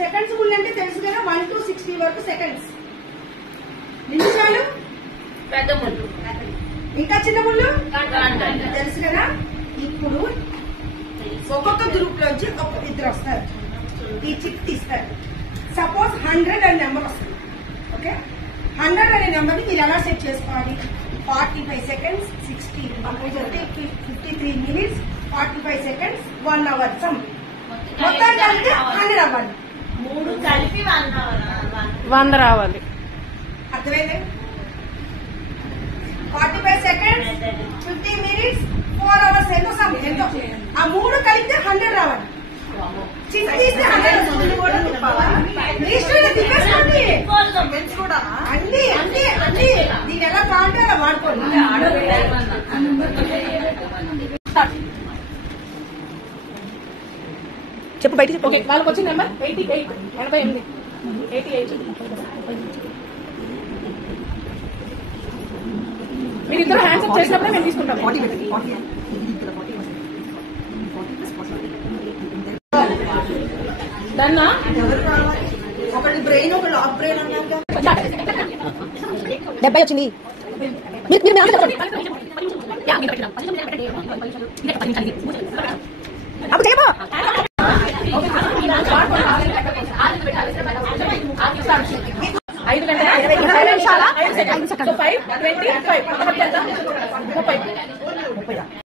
Seconds ముళ్ళు అంటే తెలుసు కదా, 1 to 60 వరకు సెకండ్స్. నిమిషాలు పెద్ద ముళ్ళు, ఇంకా చిన్న ముళ్ళు తెలుసు కదా. ఇప్పుడు ఒక్కొక్క గ్రూప్ లోంచి ఇద్దరు వస్తారు, ఈ చిప్ తీస్తారు. సపోజ్ 100 అనే నెంబర్ వస్తుంది. ఓకే, 100 అనే నెంబర్ ని మీరు ఎలా సెట్ చేసుకోవాలి? 45 seconds, 60, 53 minutes, 45 seconds, 1 hour. Some మొత్తం కలిపి 100 అవ్వాలి. 3 కలిపి 100 రావాలి. అర్థమైంది? 45 seconds, 50 minutes, 4 hours ఎంతో సమ్ ఎంతో. ఆ 3 కలిపితే 100 రావాలి. చిన్న తీస్తే 100 అన్ని అన్ని అన్ని దీని ఎలా కావాలంటే అలా వాడుకోండి. చెప్పు బయట చెప్పు. వాళ్ళకి వచ్చిన నెంబర్ 88, 88. మీరిద్దరు హ్యాండ్స్ అప్ చేసినప్పుడే మేము తీసుకుంటాం. దన్నా ఒకటి బ్రెయిన్, ఒక లాక్ బ్రెయిన్ అన్నాక 70 వచ్చింది. అప్పుడు చేయబో 5 గంటల 20 నిమిషాల 5 సెకండ్స్. 5:25